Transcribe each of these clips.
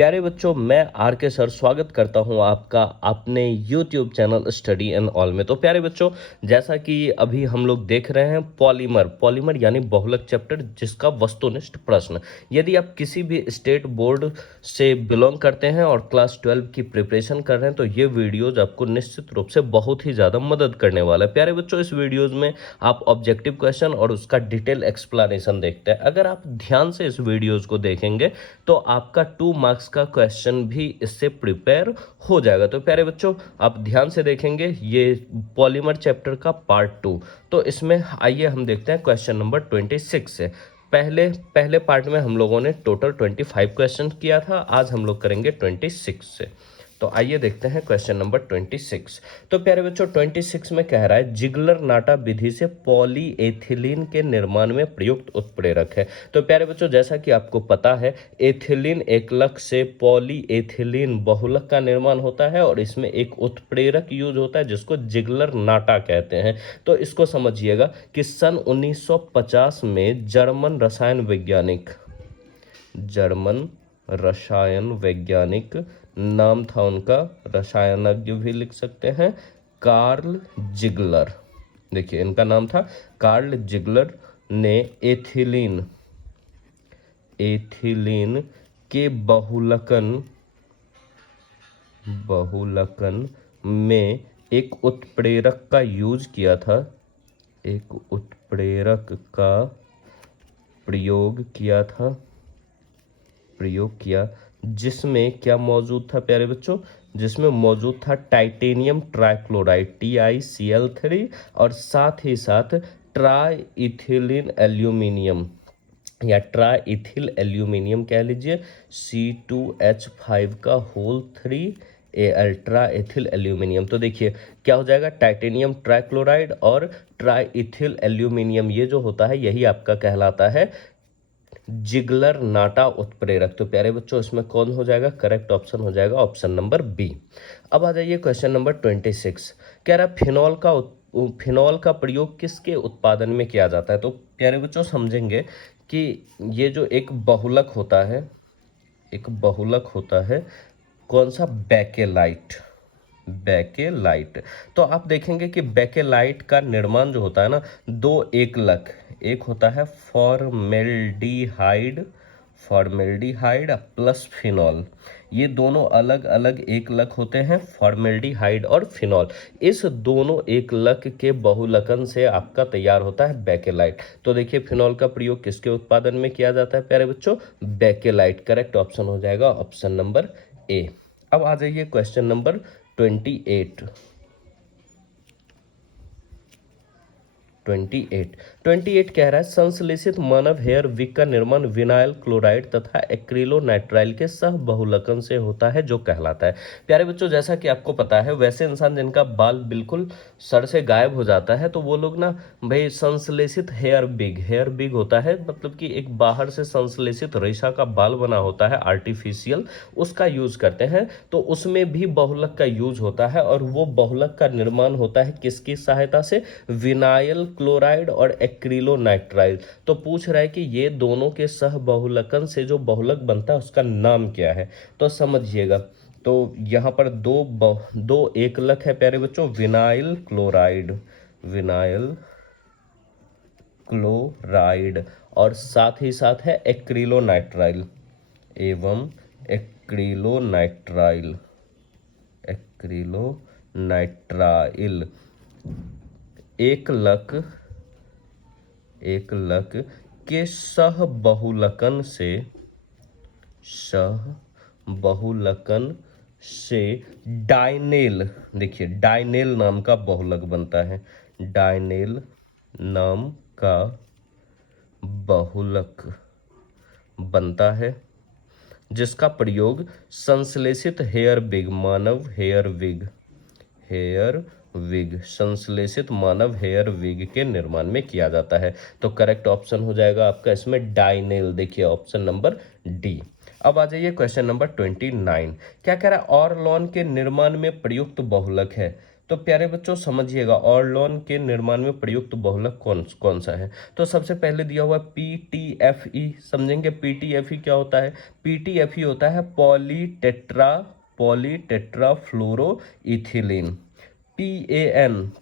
प्यारे बच्चों, मैं आर के सर स्वागत करता हूं आपका अपने YouTube channel study and all में। तो प्यारे बच्चों, जैसा कि अभी हम लोग देख रहे हैं पॉलीमर यानी बहुलक चैप्टर, जिसका वस्तुनिष्ठ प्रश्न। यदि आप किसी भी स्टेट बोर्ड से बिलोंग करते हैं और क्लास 12 की प्रिपरेशन कर रहे हैं तो ये वीडियोज आपको निश्चित रूप से बहुत ही ज़्यादा मदद करने वाला है। प्यारे बच्चों, इस वीडियोज में आप ऑब्जेक्टिव क्वेश्चन और उसका डिटेल एक्सप्लेनेशन देखते हैं। अगर आप ध्यान से इस वीडियोज को देखेंगे तो आपका 2 मार्क्स का क्वेश्चन भी इससे प्रिपेयर हो जाएगा। तो प्यारे बच्चों, आप ध्यान से देखेंगे ये पॉलीमर चैप्टर का पार्ट 2। तो इसमें आइए हम देखते हैं क्वेश्चन नंबर 26 से। पहले पार्ट में हम लोगों ने टोटल 25 क्वेश्चन किया था, आज हम लोग करेंगे 26 से। तो आइए देखते हैं क्वेश्चन नंबर 26। तो प्यारे बच्चों, 26 में कह रहा है जिगलर नाटा विधि से पॉलीएथिलीन के निर्माण में प्रयुक्त उत्प्रेरक है। तो प्यारे बच्चों, जैसा कि आपको पता है, एथिलीन एकलक से पॉलीएथिलीन बहुलक का निर्माण होता है और इसमें एक उत्प्रेरक यूज होता है जिसको जिगलर नाटा कहते हैं। तो इसको समझिएगा कि सन 1950 में जर्मन रसायन वैज्ञानिक, नाम था उनका, रसायनज्ञ भी लिख सकते हैं, कार्ल जिगलर। देखिए, इनका नाम था कार्ल जिगलर ने एथिलीन के बहुलकन में एक उत्प्रेरक का यूज किया था, एक उत्प्रेरक का प्रयोग किया, जिसमें क्या मौजूद था प्यारे बच्चों, जिसमें मौजूद था टाइटेनियम ट्राइक्लोराइड TiCl3 और साथ ही साथ ट्राइइथिलीन एल्यूमिनियम या ट्राइइथिल एल्यूमिनियम कह लीजिए, C2H5 का होल 3Al ट्राइइथिल एल्यूमिनियम। तो देखिए क्या हो जाएगा, टाइटेनियम ट्राइक्लोराइड और ट्राइइथिल एल्यूमिनियम, ये जो होता है यही आपका कहलाता है जिगलर नाटा उत्प्रेरक। तो प्यारे बच्चों, इसमें कौन हो जाएगा, करेक्ट ऑप्शन हो जाएगा ऑप्शन नंबर बी। अब आ जाइए क्वेश्चन नंबर 26। कह रहा फिनॉल का प्रयोग किसके उत्पादन में किया जाता है। तो प्यारे बच्चों, समझेंगे कि ये जो एक बहुलक होता है कौन सा, बैकेलाइट। तो आप देखेंगे कि बैकेलाइट का निर्माण जो होता है ना, दो एकलक, एक होता है फॉर्मेल्डिहाइड प्लस फिनॉल। ये दोनों अलग अलग एकलक होते हैं, फॉर्मेल्डिहाइड और फिनॉल। इस दोनों एकलक के बहुलकन से आपका तैयार होता है बैकेलाइट। तो देखिए, फिनॉल का प्रयोग किसके उत्पादन में किया जाता है प्यारे बच्चों, बैकेलाइट। करेक्ट ऑप्शन हो जाएगा ऑप्शन नंबर ए। अब आ जाइए क्वेश्चन नंबर 28 कह रहा है संश्लेषित मानव हेयर विक का निर्माण विनाइल क्लोराइड तथा एक्रिलोनाइट्राइल के सह बहुलकन से होता है, जो कहलाता है। प्यारे बच्चों, जैसा कि आपको पता है, वैसे इंसान जिनका बाल बिल्कुल सर से गायब हो जाता है तो वो लोग ना भाई संश्लेषित हेयर बिग होता है, मतलब कि एक बाहर से संश्लेषित रेशा का बाल बना होता है आर्टिफिशियल, उसका यूज करते हैं। तो उसमें भी बहुलक का यूज होता है और वो बहुलक का निर्माण होता है किसकी सहायता से, विनाइल क्लोराइड और एक्रिलोनाइट्राइल। तो पूछ रहा है कि ये दोनों के सह बहुलकन से जो बहुलक बनता है उसका नाम क्या है। तो समझिएगा, तो यहाँ पर दो एकलक है प्यारे बच्चों, विनाइल क्लोराइड और साथ ही साथ है एक्रिलोनाइट्राइल एवं एक्रिलोनाइट्राइल एकलक के सह बहुलकन से डाइनेल, देखिए डाइनेल नाम का बहुलक बनता है, डाइनेल नाम का बहुलक बनता है, जिसका प्रयोग संश्लेषित संश्लेषित मानव हेयर विग के निर्माण में किया जाता है। तो करेक्ट ऑप्शन हो जाएगा आपका इसमें डाइनेल, देखिए ऑप्शन नंबर डी। अब आ जाइए क्वेश्चन नंबर 29। क्या कह रहा है, ऑरलॉन के निर्माण में प्रयुक्त बहुलक है। तो प्यारे बच्चों समझिएगा, ऑर्लोन के निर्माण में प्रयुक्त बहुलक कौन कौन सा है। तो सबसे पहले दिया हुआ PTFE, समझेंगे PTFE क्या होता है। PTFE होता है पॉलीटेट्रा फ्लोरो इथिलीन।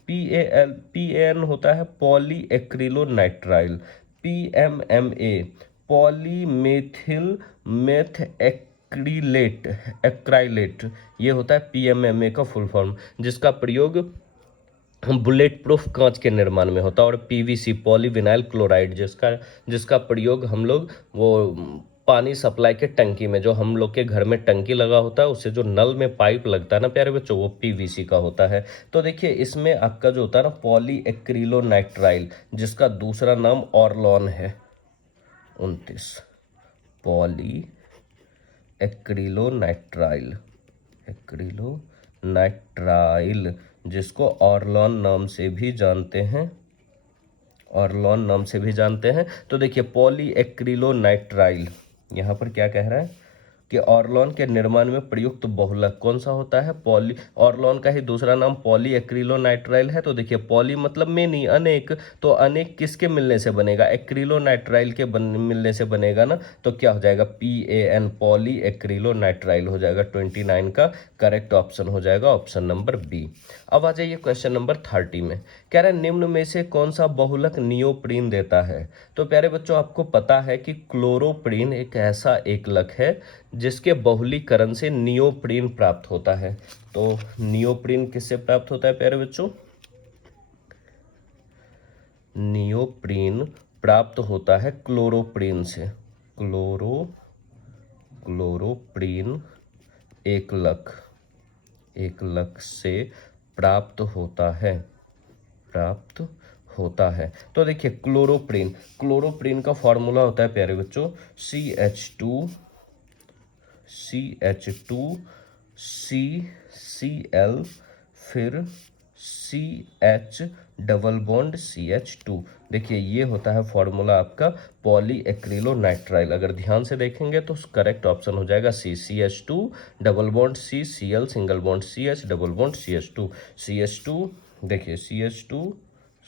PAN होता है poly acrylonitrile. PMMA polymethyl meth acrylate, ये होता है PMMA का फुल फॉर्म, जिसका प्रयोग बुलेट प्रूफ कांच के निर्माण में होता है। और PVC पॉलीविनाइल क्लोराइड, जिसका प्रयोग हम लोग वो पानी सप्लाई के टंकी में, जो हम लोग के घर में टंकी लगा होता है, उससे जो नल में पाइप लगता है ना प्यारे बच्चों, वो PVC का होता है। तो देखिए इसमें आपका जो होता है ना पॉली एक्रिलोनाइट्राइल, जिसका दूसरा नाम ऑर्लॉन है 29, पॉली एक्रिलोनाइट्राइल, जिसको ऑर्लॉन नाम से भी जानते हैं, तो देखिए पॉली एक्रिलोनाइट्राइल यहाँ पर क्या कह रहा है कि ऑर्लॉन के निर्माण में प्रयुक्त बहुलक कौन सा होता है। ऑर्लॉन का ही दूसरा नाम पॉली एक्रिलोनाइट्राइल है। तो देखिए पॉली मतलब मेनी, अनेक, तो अनेक किसके मिलने से बनेगा, एक्रिलोनाइट्राइल के मिलने से बनेगा ना। तो क्या हो जाएगा PAN पॉली एक्रिलोनाइट्राइल हो जाएगा। 29 का करेक्ट ऑप्शन हो जाएगा ऑप्शन नंबर B। अब आ जाइए क्वेश्चन नंबर 30 में, कह रहे हैं निम्न में से कौन सा बहुलक नियोप्रीन देता है। तो प्यारे बच्चों आपको पता है कि क्लोरोप्रीन एक ऐसा एकलक है जिसके बहुलीकरण से नियोप्रीन प्राप्त होता है। तो नियोप्रीन किससे प्राप्त होता है प्यारे बच्चों, नियोप्रीन प्राप्त होता है क्लोरोप्रीन से। क्लोरोप्रीन एकलक से प्राप्त होता है। तो देखिए क्लोरोप्रीन का फॉर्मूला होता है प्यारे बच्चों CH2CCl फिर CH डबल बॉन्ड CH2। देखिए ये होता है फॉर्मूला आपका पॉली एक्रिलोनाइट्राइल। अगर ध्यान से देखेंगे तो करेक्ट ऑप्शन हो जाएगा CH2 double bond Cl single bond CH double bond CH2। देखिए CH2,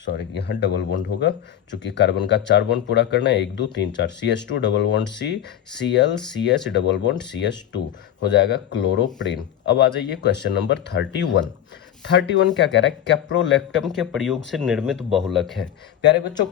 सॉरी यहाँ डबल बॉन्ड होगा, चूंकि कार्बन का 4 बॉन्ड पूरा करना है, 1 2 3 4, CH2 double bond Cl CH double bond CH2 हो जाएगा क्लोरोप्रीन। अब आ जाइए क्वेश्चन नंबर 31 क्या कह रहा है, कैप्रोलैक्टम के प्रयोग से निर्मित बहुलक है। प्यारे बच्चों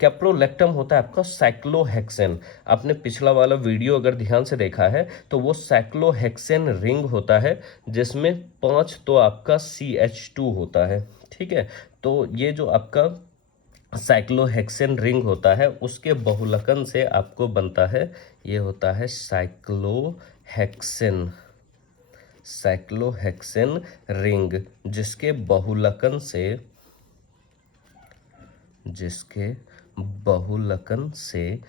कैप्रोलैक्टम होता है आपका साइक्लोहेक्सेन। आपने पिछला वाला वीडियो अगर ध्यान से देखा है तो वो साइक्लोहेक्सेन रिंग होता है, जिसमें 5 तो आपका CH2 होता है। ठीक है, तो ये जो आपका साइक्लोहेक्सेन रिंग होता है उसके बहुलकन से आपको बनता है, ये होता है साइक्लोहेक्सेन रिंग, जिसके बहुलकन से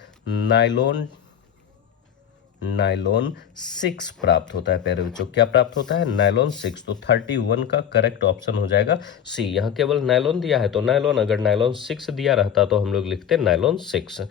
नायलॉन 6 प्राप्त होता है। प्यारे बच्चों क्या प्राप्त होता है, नायलॉन 6। तो 31 का करेक्ट ऑप्शन हो जाएगा C। यहाँ केवल नायलॉन दिया है तो नायलॉन, अगर नायलॉन 6 दिया रहता तो हम लोग लिखते नायलॉन 6।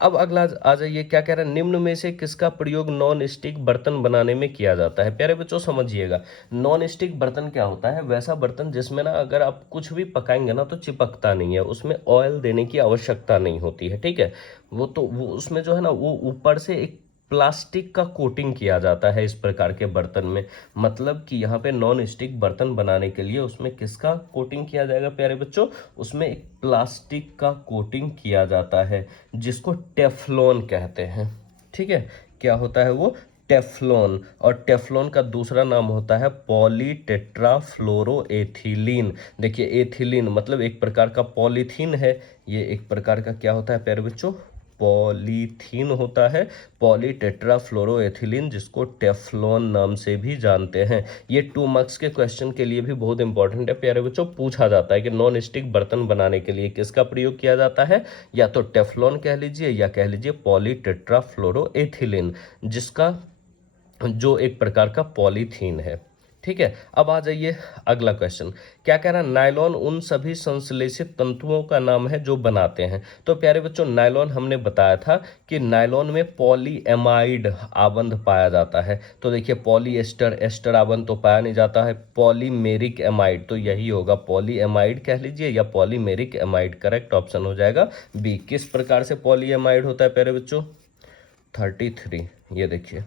अब अगला आ जाइए, क्या कह रहा है, निम्न में से किसका प्रयोग नॉन स्टिक बर्तन बनाने में किया जाता है। प्यारे बच्चों समझिएगा, नॉन स्टिक बर्तन क्या होता है, वैसा बर्तन जिसमें ना अगर आप कुछ भी पकाएंगे ना तो चिपकता नहीं है, उसमें ऑयल देने की आवश्यकता नहीं होती है। ठीक है, वो उसमें जो है ना वो ऊपर से एक प्लास्टिक का कोटिंग किया जाता है इस प्रकार के बर्तन में। मतलब कि यहाँ पे नॉन स्टिक बर्तन बनाने के लिए उसमें किसका कोटिंग किया जाएगा प्यारे बच्चों, उसमें एक प्लास्टिक का कोटिंग किया जाता है जिसको टेफ्लॉन कहते हैं। ठीक है, क्या होता है वो, टेफ्लॉन। और टेफ्लॉन का दूसरा नाम होता है पॉलीटेट्राफ्लोरोएथिलीन। देखिए एथिलीन मतलब एक प्रकार का पॉलीथीन है, ये एक प्रकार का क्या होता है प्यारे बच्चों, पॉलीथीन होता है, पॉलीटेट्राफ्लोरोएथिलीन, जिसको टेफ्लॉन नाम से भी जानते हैं। ये 2 मार्क्स के क्वेश्चन के लिए भी बहुत इंपॉर्टेंट है प्यारे बच्चों, पूछा जाता है कि नॉन स्टिक बर्तन बनाने के लिए किसका प्रयोग किया जाता है, या तो टेफ्लॉन कह लीजिए या कह लीजिए पॉलीटेट्राफ्लोरोएथिलीन, जिसका जो एक प्रकार का पॉलीथीन है। ठीक है। अब आ जाइए अगला क्वेश्चन, क्या कह रहा है, नायलॉन उन सभी संश्लेषित तंतुओं का नाम है जो बनाते हैं। तो प्यारे बच्चों, नायलॉन हमने बताया था कि नायलॉन में पॉलीएमाइड आबंध पाया जाता है। तो देखिए, पॉलीएस्टर एस्टर आबंध तो पाया नहीं जाता है, पॉलीमेरिक एमाइड, तो यही होगा पॉलीएमाइड कह लीजिए या पॉलीमेरिक एमाइड। करेक्ट ऑप्शन हो जाएगा बी। किस प्रकार से पॉलीएमाइड होता है प्यारे बच्चों? 33, ये देखिए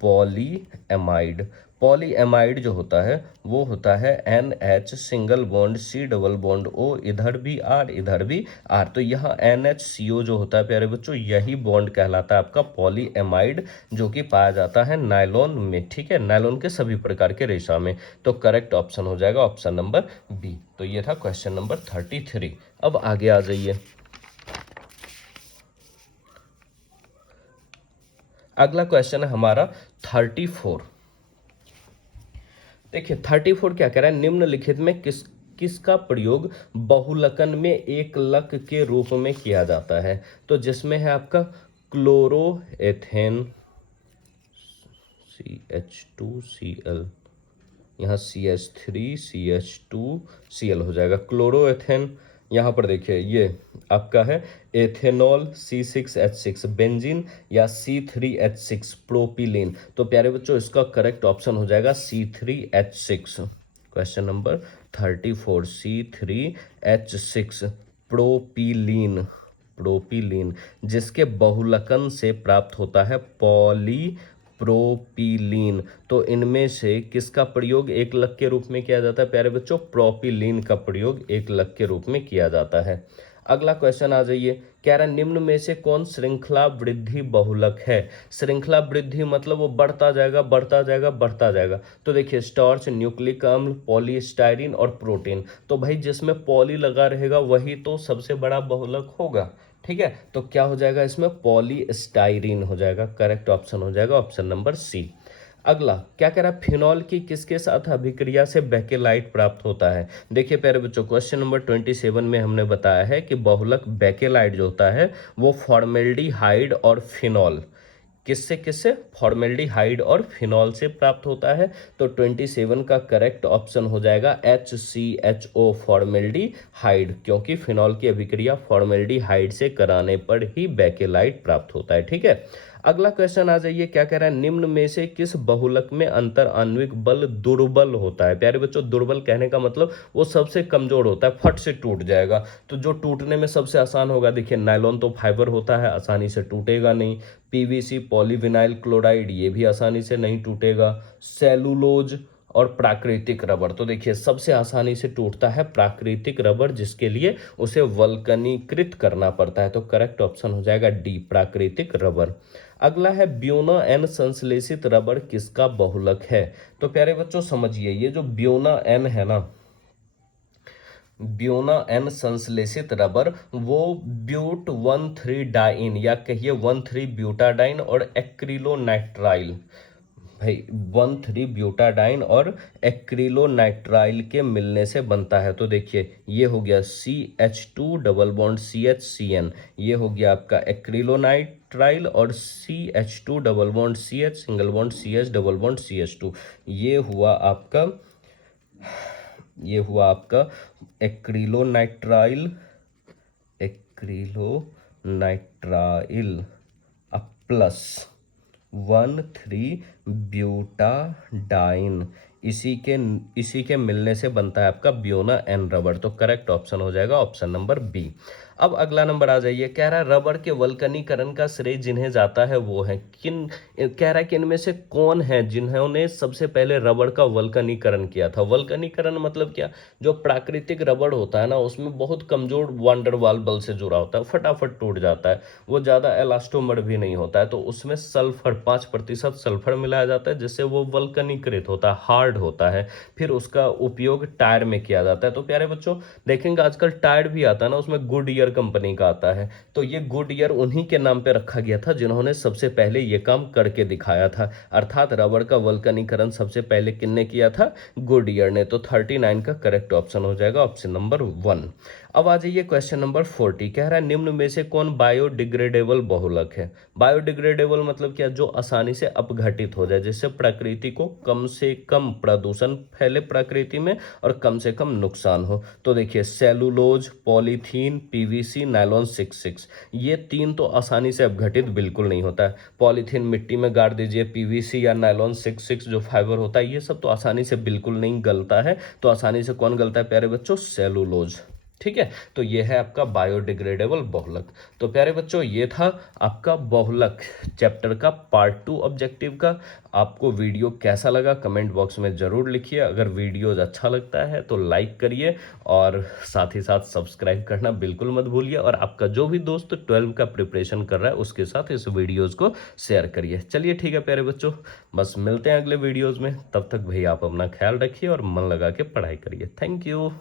पॉलीएमाइड। पॉलीएमाइड जो होता है वो होता है NH single bond C double bond O, इधर भी R इधर भी R। तो यहाँ NHCO जो होता है प्यारे बच्चों, यही बॉन्ड कहलाता है आपका पॉलीएमाइड, जो कि पाया जाता है नायलॉन में। ठीक है, नायलॉन के सभी प्रकार के रेशा में। तो करेक्ट ऑप्शन हो जाएगा ऑप्शन नंबर बी। तो ये था क्वेश्चन नंबर 33। अब आगे आ जाइए, अगला क्वेश्चन है हमारा 34। देखिए 34 क्या कह रहा है, निम्नलिखित में किसका प्रयोग बहुलकन में एक लक के रूप में किया जाता है। तो जिसमें है आपका क्लोरोएथेन CH2Cl, यहाँ CH3CH2Cl हो जाएगा क्लोरोएथेन। यहाँ पर देखिए ये आपका है एथेनॉल C6H6 बेंजीन या C3H6 प्रोपिलीन। तो प्यारे बच्चों, इसका करेक्ट ऑप्शन हो जाएगा C3H6। Question number 34 C3H6 propylene. Propylene जिसके बहुलकन से प्राप्त होता है पॉली प्रोपिलीन। तो इनमें से किसका प्रयोग एक लक के रूप में किया जाता है प्यारे बच्चों? प्रोपिलीन का प्रयोग एक लक के रूप में किया जाता है। अगला क्वेश्चन आ जाइए, कह रहा है निम्न में से कौन श्रृंखला वृद्धि बहुलक है। श्रृंखला वृद्धि मतलब वो बढ़ता जाएगा बढ़ता जाएगा बढ़ता जाएगा। तो देखिए स्टार्च, न्यूक्लिक अम्ल, पॉलीस्टाइरीन और प्रोटीन। तो भाई जिसमें पॉली लगा रहेगा वही तो सबसे बड़ा बहुलक होगा। ठीक है, तो क्या हो जाएगा इसमें? पॉलीस्टाइरीन हो जाएगा। करेक्ट ऑप्शन हो जाएगा ऑप्शन नंबर सी। अगला क्या कह रहा है, फिनॉल की किसके साथ अभिक्रिया से बेकेलाइट प्राप्त होता है। देखिए प्यारे बच्चों, क्वेश्चन नंबर 27 में हमने बताया है कि बहुलक बेकेलाइट जो होता है वो फॉर्मेल्डिहाइड और फिनॉल, किससे किससे? फॉर्मेल्डिहाइड और फिनॉल से प्राप्त होता है। तो 27 का करेक्ट ऑप्शन हो जाएगा HCHO फॉर्मेल्डिहाइड, क्योंकि फिनॉल की अभिक्रिया फॉर्मेल्डिहाइड से कराने पर ही बेकेलाइट प्राप्त होता है। ठीक है, अगला क्वेश्चन आ जाइए, क्या कह रहा है, निम्न में से किस बहुलक में अंतर आणविक बल दुर्बल होता है। प्यारे बच्चों, दुर्बल कहने का मतलब वो सबसे कमजोर होता है, फट से टूट जाएगा। तो जो टूटने में सबसे आसान होगा, देखिए नायलॉन तो फाइबर होता है, आसानी से टूटेगा नहीं। PVC पॉलीविनाइल क्लोराइड, ये भी आसानी से नहीं टूटेगा। सेलुलोज और प्राकृतिक रबर, तो देखिए सबसे आसानी से टूटता है प्राकृतिक रबर, जिसके लिए उसे वल्कनीकृत करना पड़ता है। तो करेक्ट ऑप्शन हो जाएगा डी, प्राकृतिक रबर। अगला है ब्योना एन संश्लेषित रबर किसका बहुलक है। तो प्यारे बच्चों समझिए, ये जो ब्योना एन है ना, ब्योना एन संश्लेषित रबर वो ब्यूट 1,3 डाइन या कहिए 1,3 ब्यूटाडाइन और एक्रिलोनाइट्राइल, भाई 1,3 ब्यूटाडाइन और एक्रिलोनाइट्राइल के मिलने से बनता है। तो देखिए ये हो गया CH2 डबल बॉन्ड CHCN, ये हो गया आपका एक्रिलोनाइट्राइल और CH2 double bond CH single bond CH double bond CH2, ये हुआ आपका एक्रिलोनाइट्राइल, एक्रिलोनाइट्राइल प्लस 1,3 ब्यूटाडाइन, इसी के मिलने से बनता है आपका ब्योना एन रबर। तो करेक्ट ऑप्शन हो जाएगा ऑप्शन नंबर बी। अब अगला नंबर आ जाइए, कह रहा है रबर के वल्कनीकरण का श्रेय जिन्हें जाता है वो है किन। कह रहा है कि इनमें से कौन है जिन्होंने सबसे पहले रबर का वल्कनीकरण किया था। वल्कनीकरण मतलब क्या? जो प्राकृतिक रबर होता है ना, उसमें बहुत कमजोर वांडरवाल बल से जुड़ा होता है, फटाफट टूट जाता है, वो ज्यादा एलास्टोमर भी नहीं होता है। तो उसमें सल्फर 5% सल्फर मिलाया जाता है, जिससे वो वल्कनीकृत होता है, हार्ड होता है। फिर उसका उपयोग टायर में किया जाता है। तो प्यारे बच्चों देखेंगे आजकल टायर भी आता है ना, उसमें गुड ईयर कंपनी का आता है। तो ये गुड ईयर उन्हीं के नाम पे रखा गया था जिन्होंने सबसे पहले ये काम करके दिखाया था। अर्थात रबर का वल्कनीकरण सबसे पहले किसने किया था? गुड ईयर ने। तो 39 का करेक्ट ऑप्शन हो जाएगा ऑप्शन नंबर 1। अब आ जाइए क्वेश्चन नंबर 40। कह रहा है निम्न में से कौन बायोडिग्रेडेबल बहुलक है। बायोडिग्रेडेबल मतलब क्या, जो आसानी से अपघटित हो जाए, जिससे प्रकृति को कम से कम प्रदूषण फैले प्रकृति में और कम से कम नुकसान हो। तो देखिए सेलुलोज, पॉलीथीन, पीवीसी, नायलॉन 66, ये तीन तो आसानी से अपघटित बिल्कुल नहीं होता है। पॉलीथीन मिट्टी में गाड़ दीजिए, पीवीसी या नायलॉन 66 जो फाइबर होता है, ये सब तो आसानी से बिल्कुल नहीं गलता है। तो आसानी से कौन गलता है प्यारे बच्चों, सेलुलोज। ठीक है, तो ये है आपका बायोडिग्रेडेबल बहुलक। तो प्यारे बच्चों ये था आपका बहुलक चैप्टर का पार्ट 2 ऑब्जेक्टिव का। आपको वीडियो कैसा लगा कमेंट बॉक्स में जरूर लिखिए। अगर वीडियोज अच्छा लगता है तो लाइक करिए और साथ ही साथ सब्सक्राइब करना बिल्कुल मत भूलिए। और आपका जो भी दोस्त 12 का प्रिपरेशन कर रहा है उसके साथ इस वीडियोज को शेयर करिए। चलिए ठीक है प्यारे बच्चों, बस मिलते हैं अगले वीडियोज में। तब तक भैया आप अपना ख्याल रखिए और मन लगा के पढ़ाई करिए। Thank you.